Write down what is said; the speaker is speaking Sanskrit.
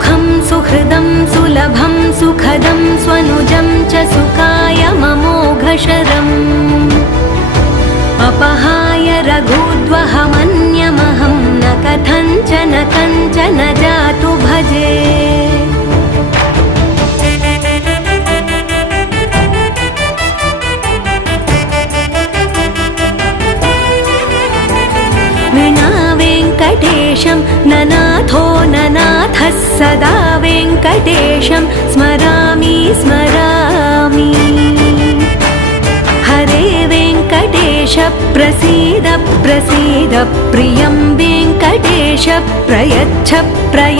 सुखं सुहृदं सुलभं सुखदं स्वनुजं च सुखाय ममोघशरम् अपहाय रघुद्वहमन्यमहं न कथञ्चन कञ्चन जातु भजे। विना वेङ्कटेशं ननाथो ननाथः सदा वेङ्कटेशं स्मरामि स्मरामि। हरे वेङ्कटेश प्रसीद प्रसीद प्रियं वेङ्कटेश प्रयच्छ प्रयच्छ।